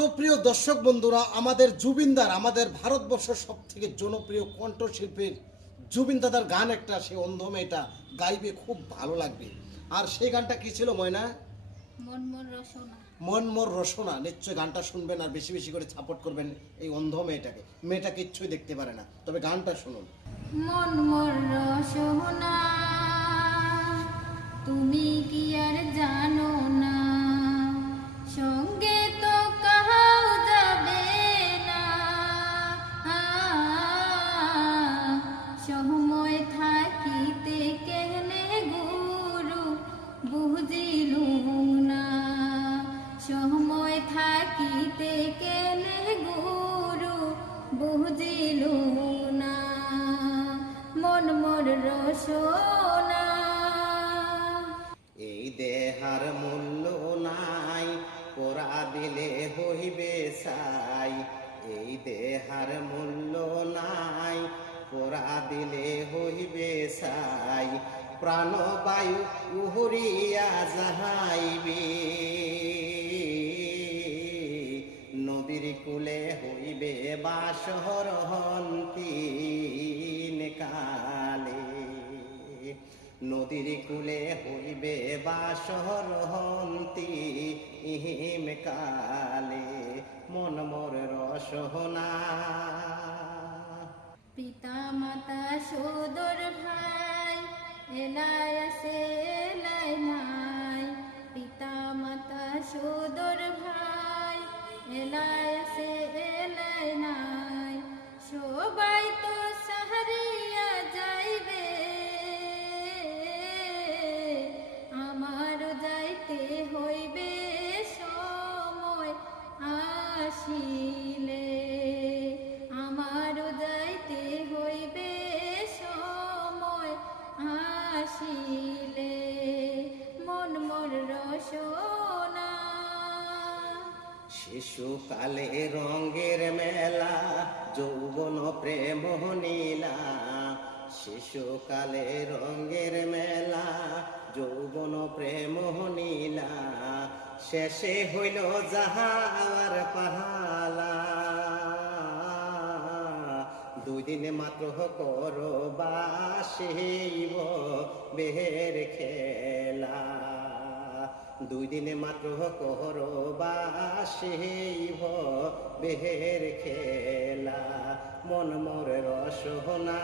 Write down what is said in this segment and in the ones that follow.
তো প্রিয় দর্শক বন্ধুরা, আমাদের জুবিনদার, আমাদের ভারতবর্ষের সব থেকে জনপ্রিয় কণ্ঠশিল্পীর জুবিন দাদার গান একটা, সে অন্ধ মেয়েটা গাইবে, খুব ভালো লাগবে। আর সেই গানটা কি ছিল ময়না? মন মোর রসনা। মন মোর রসনা। নিশ্চয় গানটা শুনবেন আর বেশি বেশি করে সাপোর্ট করবেন এই অন্ধ মেয়েটাকে। মেয়েটা কিচ্ছুই দেখতে পারে না, তবে গানটা শুনুন। মন মোর রসনা, তুমি কি আর জানো না, সঙ্গে তো কাহাও যাবে না। সময় থাকিতে কেনে গুরু বুঝিলু না, সময় থাকিতে কেনে গুরু বুঝিলু না। মন মোর রসনা। এই দেহার মূল্য নাই, পোড়া দিলে হইবে ছাই। এই দেহার মূল্য নাই, পোড়া দিলে হইবে ছাই। প্রাণবায়ু উহরিয়া যাহাইবে, নদীর কূলে হইবে বাসর হন্তিন কালে। নদীর কূলে হইবে বাসর হন্তিন কালে। মন মোর রসনা। পিতা মাতা সোদর ভাই এলাই আছে এলাই নাই, পিতা মাতা সোদর ভাই এলাই আছে এলাই নাই। সবাই তো সাহারিয়া যাইবে, আমারও যাইতে হইবে সময় আসিলে, আমারও যাইতে হইবে সময় আসিলে। মন মোর রসনা। শিশুকালে রঙের মেলা, যৌবন প্রেম নীলা। শিশুকালে রঙের মেলা, যৌবন প্রেম নীলা। শেষে হইল যাহার পাহালা, দুই দিন মাত্র করো বাসিব বেহের খেলা। দুই দিনে মাত্র করো বাসিব বেহের খেলা। মন মোর রসনা,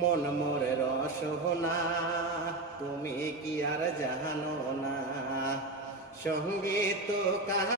মন মোর রসনা। তুমি কি আর জানো না, সঙ্গে তো